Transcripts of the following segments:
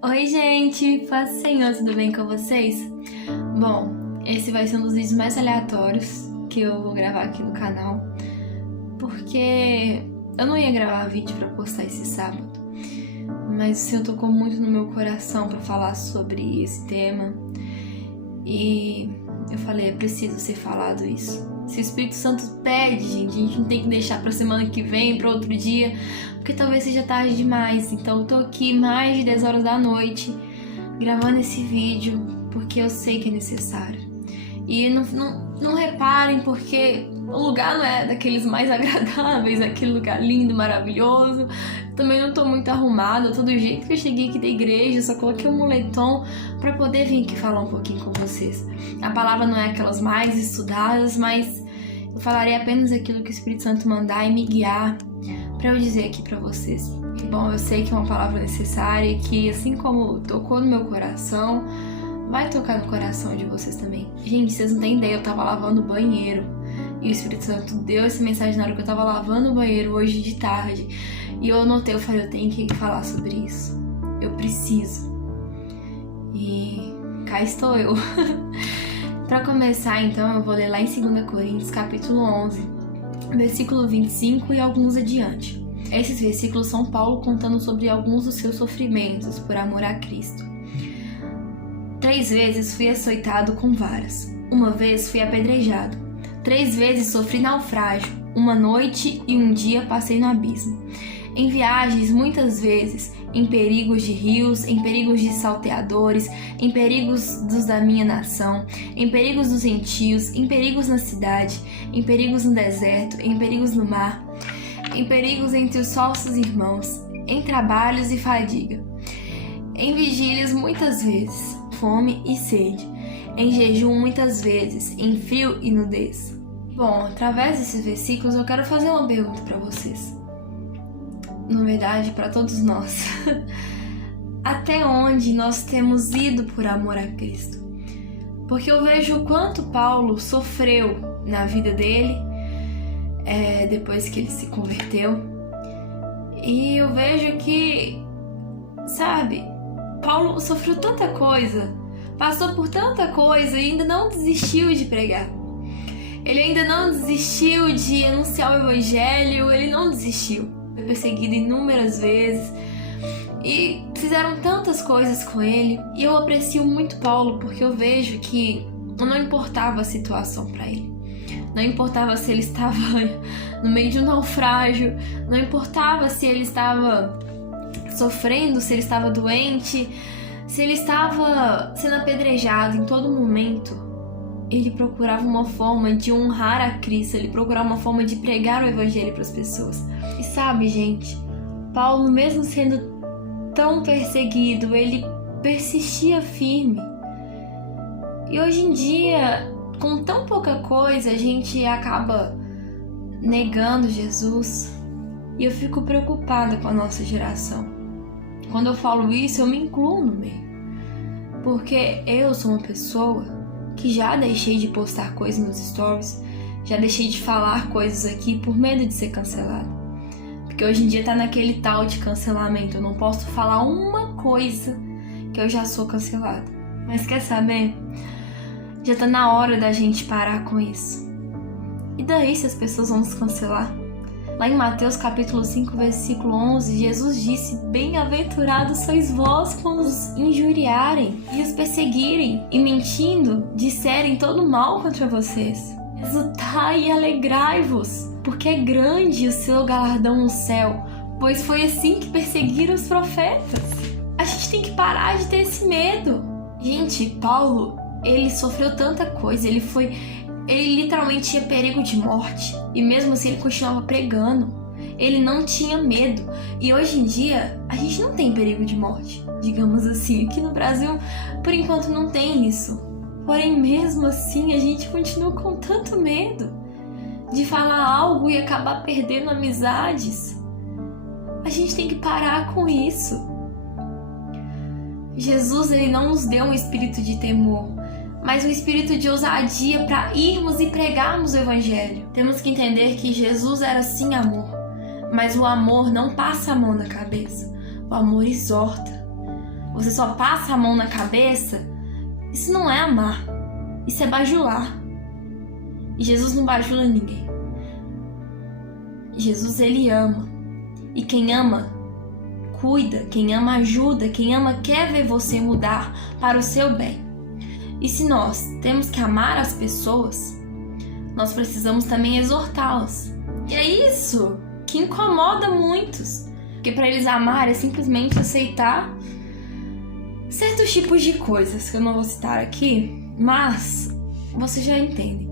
Oi, gente! Paz do Senhor, tudo bem com vocês? Bom, esse vai ser um dos vídeos mais aleatórios que eu vou gravar aqui no canal, porque eu não ia gravar vídeo pra postar esse sábado, mas o Senhor tocou muito no meu coração pra falar sobre esse tema e eu falei, é preciso ser falado isso. Se o Espírito Santo pede, gente, a gente não tem que deixar pra semana que vem, pra outro dia, porque talvez seja tarde demais. Então eu tô aqui mais de 10 horas da noite gravando esse vídeo porque eu sei que é necessário. E não reparem, porque o lugar não é daqueles mais agradáveis, aquele lugar lindo, maravilhoso. Também não tô muito arrumada, eu tô do jeito que eu cheguei aqui da igreja, só coloquei um moletom pra poder vir aqui falar um pouquinho com vocês. A palavra não é aquelas mais estudadas, mas eu falarei apenas aquilo que o Espírito Santo mandar e me guiar pra eu dizer aqui pra vocês. Bom, eu sei que é uma palavra necessária e que, assim como tocou no meu coração, vai tocar no coração de vocês também. Gente, vocês não têm ideia, eu tava lavando o banheiro e o Espírito Santo deu essa mensagem na hora que eu tava lavando o banheiro hoje de tarde. E eu anotei, eu falei, eu tenho que falar sobre isso. Eu preciso. E cá estou eu. Pra começar, então, eu vou ler lá em 2 Coríntios, capítulo 11, versículo 25 e alguns adiante. Esses versículos são Paulo contando sobre alguns dos seus sofrimentos por amor a Cristo. 3 vezes fui açoitado com varas. 1 vez fui apedrejado. 3 vezes sofri naufrágio. 1 noite e 1 dia passei no abismo. Em viagens, muitas vezes, em perigos de rios, em perigos de salteadores, em perigos dos da minha nação, em perigos dos gentios, em perigos na cidade, em perigos no deserto, em perigos no mar, em perigos entre os falsos irmãos, em trabalhos e fadiga, em vigílias muitas vezes, fome e sede, em jejum muitas vezes, em frio e nudez. Bom, através desses versículos eu quero fazer uma pergunta para vocês. Na verdade, para todos nós. Até onde nós temos ido por amor a Cristo? Porque eu vejo o quanto Paulo sofreu na vida dele, depois que ele se converteu. E eu vejo que, sabe, Paulo sofreu tanta coisa, passou por tanta coisa e ainda não desistiu de pregar. Ele ainda não desistiu de anunciar o evangelho, ele não desistiu. Foi perseguido inúmeras vezes e fizeram tantas coisas com ele. E eu aprecio muito Paulo porque eu vejo que não importava a situação para ele. Não importava se ele estava no meio de um naufrágio, não importava se ele estava sofrendo, se ele estava doente, se ele estava sendo apedrejado. Em todo momento ele procurava uma forma de honrar a Cristo, ele procurava uma forma de pregar o evangelho para as pessoas. E sabe, gente, Paulo, mesmo sendo tão perseguido, ele persistia firme. E hoje em dia, com tão pouca coisa, a gente acaba negando Jesus. E eu fico preocupada com a nossa geração. Quando eu falo isso, eu me incluo no meio. Porque eu sou uma pessoa que já deixei de postar coisas nos stories, já deixei de falar coisas aqui por medo de ser cancelado. Porque hoje em dia tá naquele tal de cancelamento, eu não posso falar uma coisa que eu já sou cancelado. Mas quer saber? Já tá na hora da gente parar com isso. E daí se as pessoas vão nos cancelar? Lá em Mateus capítulo 5, versículo 11, Jesus disse, bem-aventurados sois vós quando os injuriarem e os perseguirem e mentindo disserem todo mal contra vocês. Exultai e alegrai-vos, porque é grande o seu galardão no céu, pois foi assim que perseguiram os profetas. A gente tem que parar de ter esse medo. Gente, Paulo, ele sofreu tanta coisa, ele literalmente tinha perigo de morte. E mesmo assim ele continuava pregando. Ele não tinha medo. E hoje em dia, a gente não tem perigo de morte, digamos assim. Aqui no Brasil, por enquanto, não tem isso. Porém, mesmo assim, a gente continua com tanto medo de falar algo e acabar perdendo amizades. A gente tem que parar com isso. Jesus, ele não nos deu um espírito de temor, mas um espírito de ousadia para irmos e pregarmos o evangelho. Temos que entender que Jesus era sim amor, mas o amor não passa a mão na cabeça. O amor exorta. você só passa a mão na cabeça, isso não é amar, isso é bajular. E Jesus não bajula ninguém. Jesus, ele ama. E quem ama, cuida. Quem ama, ajuda. Quem ama, quer ver você mudar para o seu bem. E se nós temos que amar as pessoas, nós precisamos também exortá-las. E é isso que incomoda muitos. Porque para eles amar é simplesmente aceitar certos tipos de coisas que eu não vou citar aqui, mas você já entende.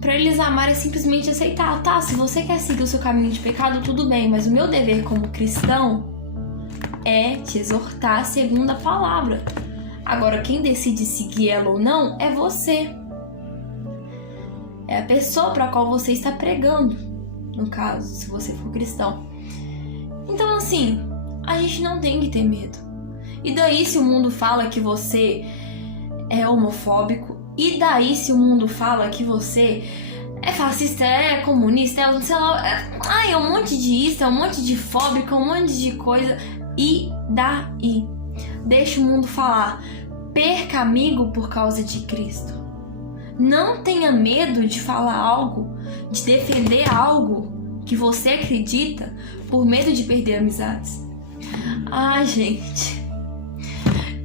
Para eles amar é simplesmente aceitar, tá? Se você quer seguir o seu caminho de pecado, tudo bem, mas o meu dever como cristão é te exortar segundo a palavra. Agora, quem decide seguir ela ou não é você. É a pessoa para a qual você está pregando, no caso, se você for cristão. Então, assim, a gente não tem que ter medo. E daí se o mundo fala que você é homofóbico? E daí se o mundo fala que você é fascista, é comunista, é, sei lá, é um monte de isso, é um monte de fóbico, é um monte de coisa. E daí? Deixa o mundo falar. Perca amigo por causa de Cristo. Não tenha medo de falar algo, de defender algo que você acredita por medo de perder amizades. Ai, gente,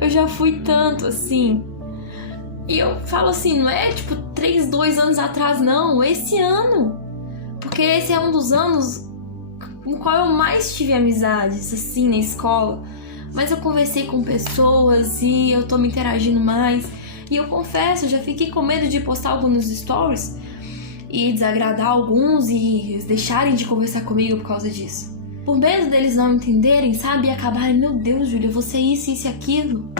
eu já fui tanto assim. E eu falo assim, não é tipo 2 anos atrás, não, esse ano. Porque esse é um dos anos no qual eu mais tive amizades, assim, na escola. Mas eu conversei com pessoas e eu tô me interagindo mais. E eu confesso, já fiquei com medo de postar algo nos stories e desagradar alguns e eles deixarem de conversar comigo por causa disso. Por medo deles não entenderem, sabe? E acabarem, meu Deus, Júlia, você isso e aquilo.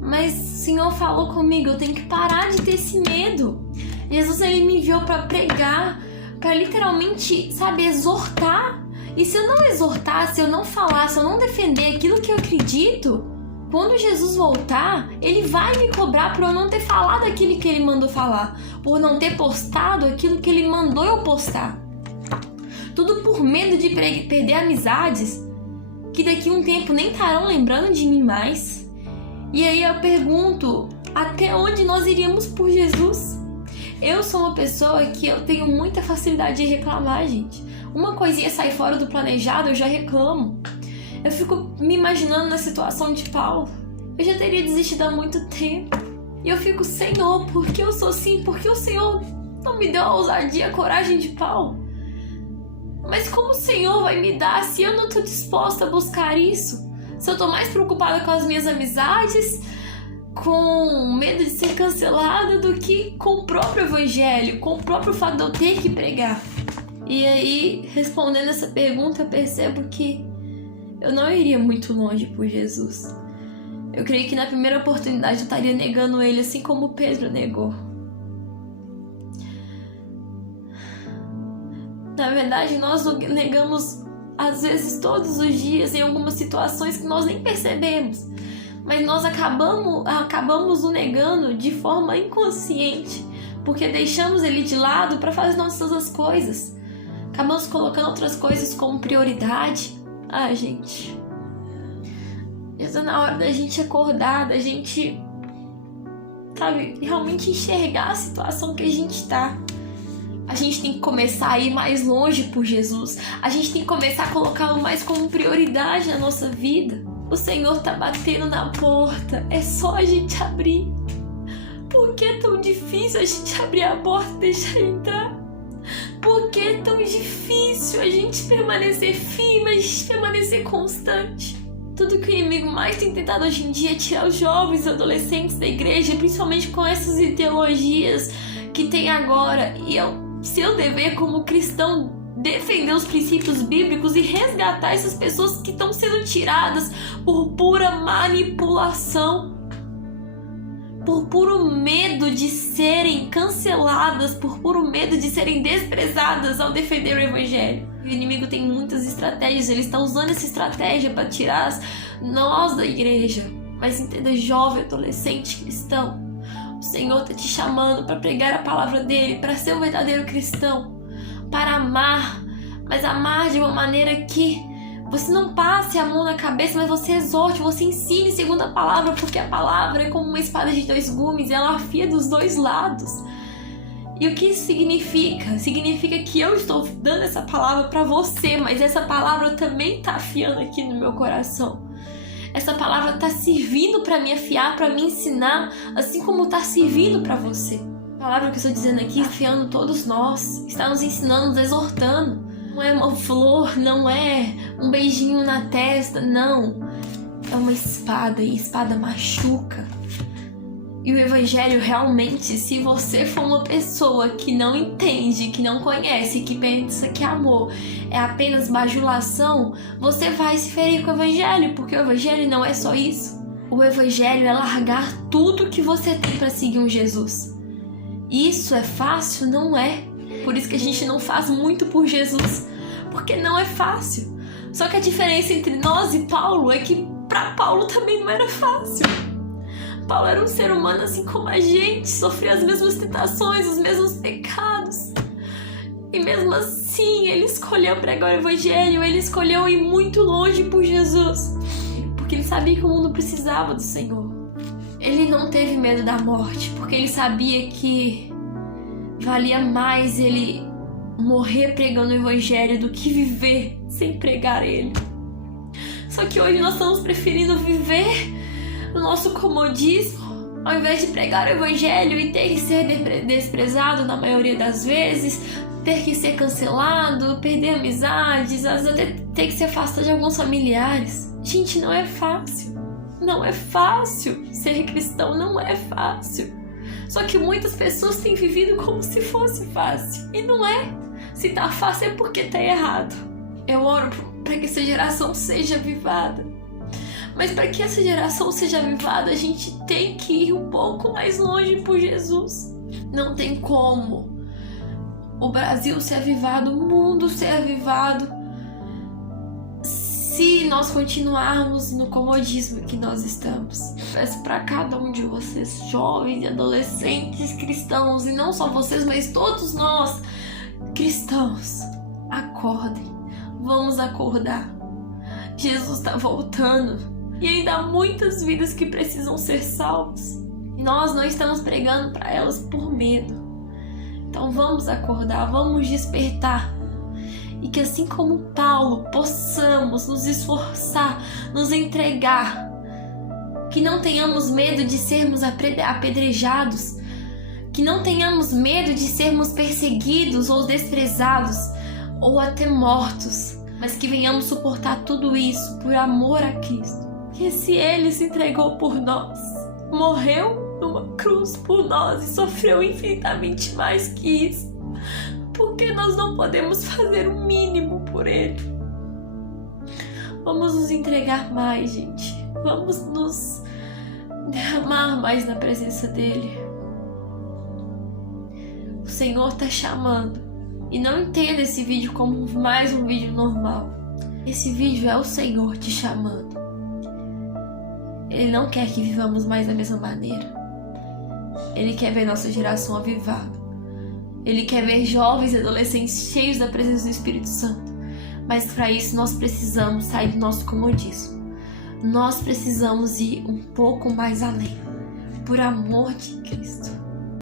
Mas o Senhor falou comigo, eu tenho que parar de ter esse medo. Jesus, ele me enviou para pregar, para literalmente, sabe, exortar. E se eu não exortar, se eu não falar, se eu não defender aquilo que eu acredito, quando Jesus voltar, ele vai me cobrar por eu não ter falado aquilo que ele mandou falar, por não ter postado aquilo que ele mandou eu postar. Tudo por medo de perder amizades que daqui a um tempo nem estarão lembrando de mim mais. E aí eu pergunto, até onde nós iríamos por Jesus? Eu sou uma pessoa que eu tenho muita facilidade de reclamar, gente. Uma coisinha sai fora do planejado, eu já reclamo. Eu fico me imaginando na situação de Paulo. Eu já teria desistido há muito tempo. E eu fico, Senhor, por que eu sou assim? Por que o Senhor não me deu a ousadia, a coragem de Paulo? Mas como o Senhor vai me dar se eu não estou disposta a buscar isso? Se eu estou mais preocupada com as minhas amizades, com medo de ser cancelada, do que com o próprio evangelho, com o próprio fato de eu ter que pregar. E aí, respondendo essa pergunta, eu percebo que eu não iria muito longe por Jesus. Eu creio que na primeira oportunidade eu estaria negando ele, assim como Pedro negou. Na verdade, nós negamos às vezes todos os dias em algumas situações que nós nem percebemos. Mas nós acabamos o negando de forma inconsciente, porque deixamos ele de lado para fazer nossas coisas. Acabamos colocando outras coisas como prioridade. Ah, gente, isso é na hora da gente acordar, da gente, sabe, realmente enxergar a situação que a gente tá. A gente tem que começar a ir mais longe por Jesus. A gente tem que começar a colocá-lo mais como prioridade na nossa vida. O Senhor tá batendo na porta. É só a gente abrir. Por que é tão difícil a gente abrir a porta e deixar ele entrar? Por que é tão difícil a gente permanecer firme, a gente permanecer constante? Tudo que o inimigo mais tem tentado hoje em dia é tirar os jovens e adolescentes da igreja, principalmente com essas ideologias que tem agora. E é o seu dever como cristão defender os princípios bíblicos e resgatar essas pessoas que estão sendo tiradas por pura manipulação, por puro medo de serem canceladas, por puro medo de serem desprezadas ao defender o evangelho. O inimigo tem muitas estratégias, ele está usando essa estratégia para tirar nós da igreja. Mas entenda, jovem, adolescente, cristão, o Senhor está te chamando para pregar a palavra dele, para ser um verdadeiro cristão, para amar, mas amar de uma maneira que Você não passe a mão na cabeça, mas você exorte, você ensine segundo a palavra, porque a palavra é como uma espada de 2 gumes, ela afia dos 2 lados. E o que isso significa? Significa que eu estou dando essa palavra para você, mas essa palavra também está afiando aqui no meu coração. Essa palavra está servindo para me afiar, para me ensinar, assim como está servindo para você. A palavra que eu estou dizendo aqui, afiando todos nós, está nos ensinando, nos exortando. Não é uma flor, não é um beijinho na testa, não. É uma espada, e espada machuca. E o evangelho realmente, se você for uma pessoa que não entende, que não conhece, que pensa que amor é apenas bajulação, você vai se ferir com o evangelho, porque o evangelho não é só isso. O evangelho é largar tudo que você tem para seguir um Jesus. Isso é fácil? Não é. Por isso que a gente não faz muito por Jesus, porque não é fácil. Só que a diferença entre nós e Paulo é que para Paulo também não era fácil. Paulo era um ser humano assim como a gente, sofria as mesmas tentações, os mesmos pecados. E mesmo assim, ele escolheu pregar o evangelho, ele escolheu ir muito longe por Jesus, porque ele sabia que o mundo precisava do Senhor. Ele não teve medo da morte, porque ele sabia que valia mais ele morrer pregando o evangelho do que viver sem pregar ele. Só que hoje nós estamos preferindo viver no nosso comodismo, ao invés de pregar o evangelho e ter que ser desprezado na maioria das vezes, ter que ser cancelado, perder amizades, às vezes até ter que se afastar de alguns familiares. Gente, não é fácil. Não é fácil. Ser cristão não é fácil. Só que muitas pessoas têm vivido como se fosse fácil. E não é. Se tá fácil é porque tá errado. Eu oro para que essa geração seja avivada. Mas para que essa geração seja avivada, a gente tem que ir um pouco mais longe por Jesus. Não tem como o Brasil ser avivado, o mundo ser avivado, se nós continuarmos no comodismo que nós estamos. Peço para cada um de vocês, jovens e adolescentes cristãos, e não só vocês, mas todos nós cristãos, acordem, vamos acordar. Jesus está voltando. E ainda há muitas vidas que precisam ser salvas. Nós não estamos pregando para elas por medo. Então vamos acordar, vamos despertar. E que assim como Paulo, possamos nos esforçar, nos entregar. Que não tenhamos medo de sermos apedrejados. Que não tenhamos medo de sermos perseguidos ou desprezados ou até mortos. Mas que venhamos suportar tudo isso por amor a Cristo. Que se Ele se entregou por nós, morreu numa cruz por nós e sofreu infinitamente mais que isso, porque nós não podemos fazer o mínimo por Ele? Vamos nos entregar mais, gente. Vamos nos derramar mais na presença dEle. O Senhor está chamando. E não entenda esse vídeo como mais um vídeo normal. Esse vídeo é o Senhor te chamando. Ele não quer que vivamos mais da mesma maneira. Ele quer ver nossa geração avivada. Ele quer ver jovens e adolescentes cheios da presença do Espírito Santo. Mas para isso nós precisamos sair do nosso comodismo. Nós precisamos ir um pouco mais além. Por amor de Cristo.